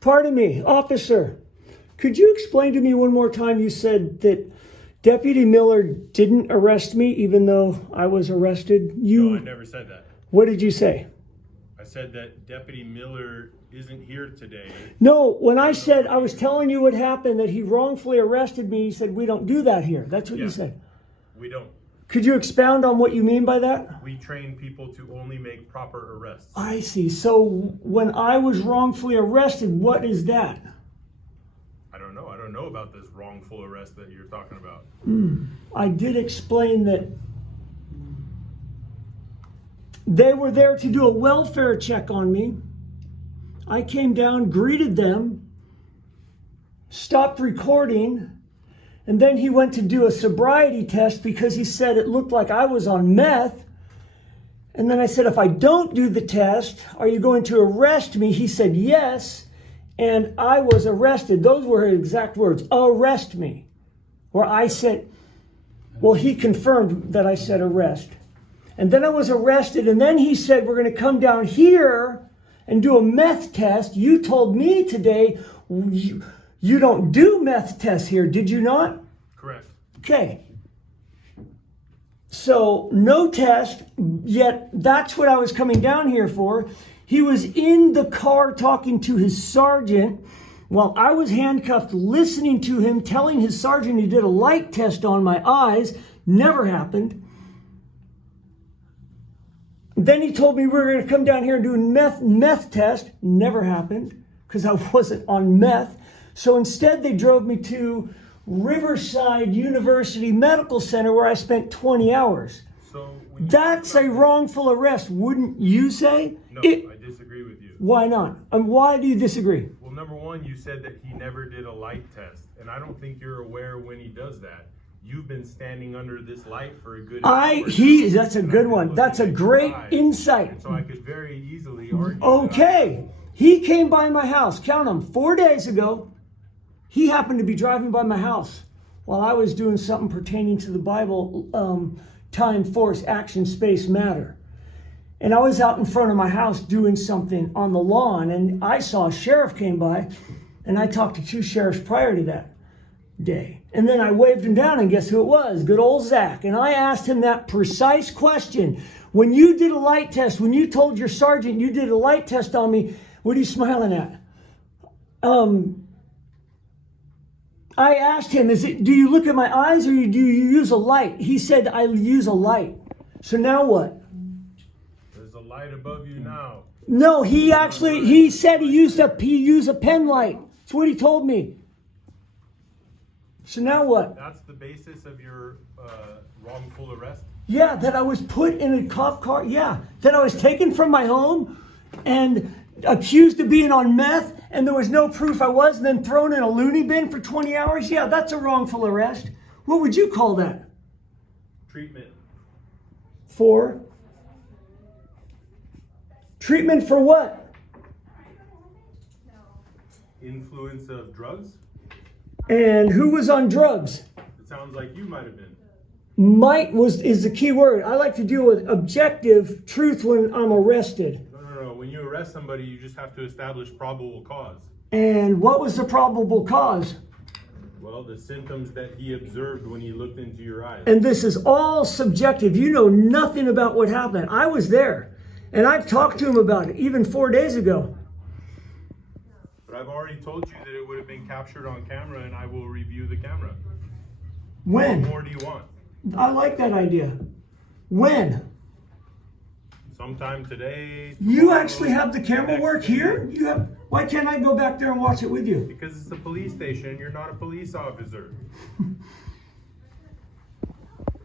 Pardon me, officer. Could you explain to me one more time? You said that Deputy Miller didn't arrest me even though I was arrested. No, I never said that. What did you say? I said that Deputy Miller isn't here today. No, when I said I was telling you what happened, that he wrongfully arrested me, you said we don't do that here. That's what you said. We don't. Could you expound on what you mean by that? We train people to only make proper arrests. I see. So when I was wrongfully arrested, what is that? I don't know. I don't know about this wrongful arrest that you're talking about. I did explain that they were there to do a welfare check on me. I came down, greeted them, stopped recording, and then he went to do a sobriety test because he said it looked like I was on meth. And then I said, if I don't do the test, are you going to arrest me? He said, yes. And I was arrested. Those were his exact words, arrest me. Where I said, well, he confirmed that I said arrest. And then I was arrested. And then he said, we're going to come down here and do a meth test. You told me today you don't do meth tests here, did you not? Correct. Okay. So no test, yet that's what I was coming down here for. He was in the car talking to his sergeant while I was handcuffed, listening to him, telling his sergeant he did a light test on my eyes. Never happened. Then he told me we were going to come down here and do a meth test. Never happened because I wasn't on meth. So instead they drove me to Riverside University Medical Center where I spent 20 hours. So that's a wrongful arrest, wouldn't you say? No, I disagree with you. Why not? And why do you disagree? Well, number one, you said that he never did a light test. And I don't think you're aware when he does that. You've been standing under this light for a good hour. That's a good one. That's a great insight. And so I could very easily argue. Okay. He came by my house, count them, 4 days ago. He happened to be driving by my house while I was doing something pertaining to the Bible, time, force, action, space, matter. And I was out in front of my house doing something on the lawn, and I saw a sheriff came by, and I talked to 2 sheriffs prior to that day. And then I waved him down, and guess who it was? Good old Zach. And I asked him that precise question. When you did a light test, when you told your sergeant you did a light test on me, what are you smiling at? I asked him, do you look at my eyes or do you use a light? He said, I use a light. So now what? There's a light above you now. No, he said he used a pen light. That's what he told me. So now what? That's the basis of your wrongful arrest? Yeah, that I was put in a cop car. Yeah, that I was taken from my home and accused of being on meth, and there was no proof I was, and then thrown in a loony bin for 20 hours. Yeah, that's a wrongful arrest. What would you call that? Treatment. For? Treatment for what? Influence of drugs? And who was on drugs? It sounds like you might have been. Is the key word. I like to deal with objective truth when I'm arrested. No. When you arrest somebody, you just have to establish probable cause. And what was the probable cause? Well, the symptoms that he observed when he looked into your eyes. And this is all subjective. You know nothing about what happened. I was there, and I've talked to him about it, even 4 days ago. But I've already told you that it would have been captured on camera, and I will review the camera. When? What more do you want? I like that idea. When? Sometime today. You actually have the camera work here? Why can't I go back there and watch it with you? Because it's a police station. You're not a police officer.